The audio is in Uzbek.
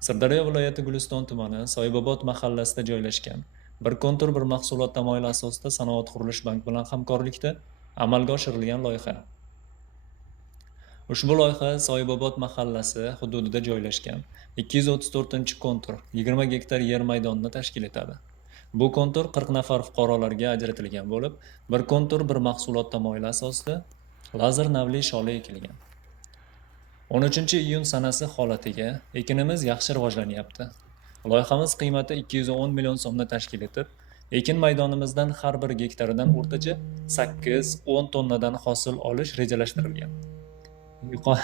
Sirdaryo viloyati Guliston tumani Soyibobod mahallasida joylashgan bir kontur bir mahsulot tamoyili asosida Sanoat qurilish bank bilan hamkorlikda amalga oshirilgan loyiha. Ushbu loyiha Soyibobod mahallasi hududida joylashgan 234-kontur 20 gektar yer maydonini tashkil etadi. Bu kontur 40 nafar fuqarolarga ajratilgan bo'lib, bir kontur bir mahsulot tamoyili asosida lazer navli sholi ekilgan. 13-iyun sanasi holatiga ekinimiz yaxshi rivojlanyapti. Loyihamiz qiymati 210 million so'mni tashkil etib, ekin maydonimizdan har bir gektaridan o'rtacha 8-10 tonnadan hosil olish rejalashtirilgan. Yuqori